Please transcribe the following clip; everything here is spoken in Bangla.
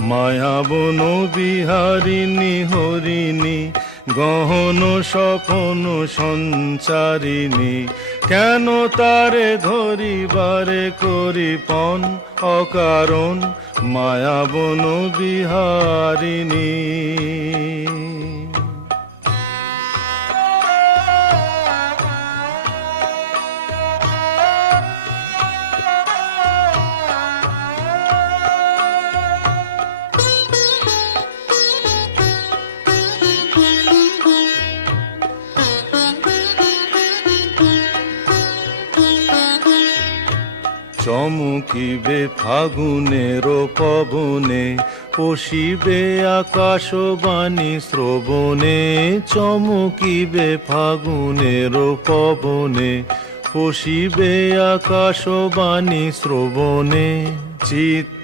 মায়াবন বিহারিণী হরিণী গহন স্বপন সঞ্চারিণী, কেন তারে ধরিবারে করিপন অকারণ মায়াবন বিহারিণী। চমকিবে ফাগুনের পবনে, পশিবে আকাশবাণী শ্রবণে। চমকিবে ফাগুনের পবনে, পশিবে আকাশবাণী শ্রবণে। চিত্ত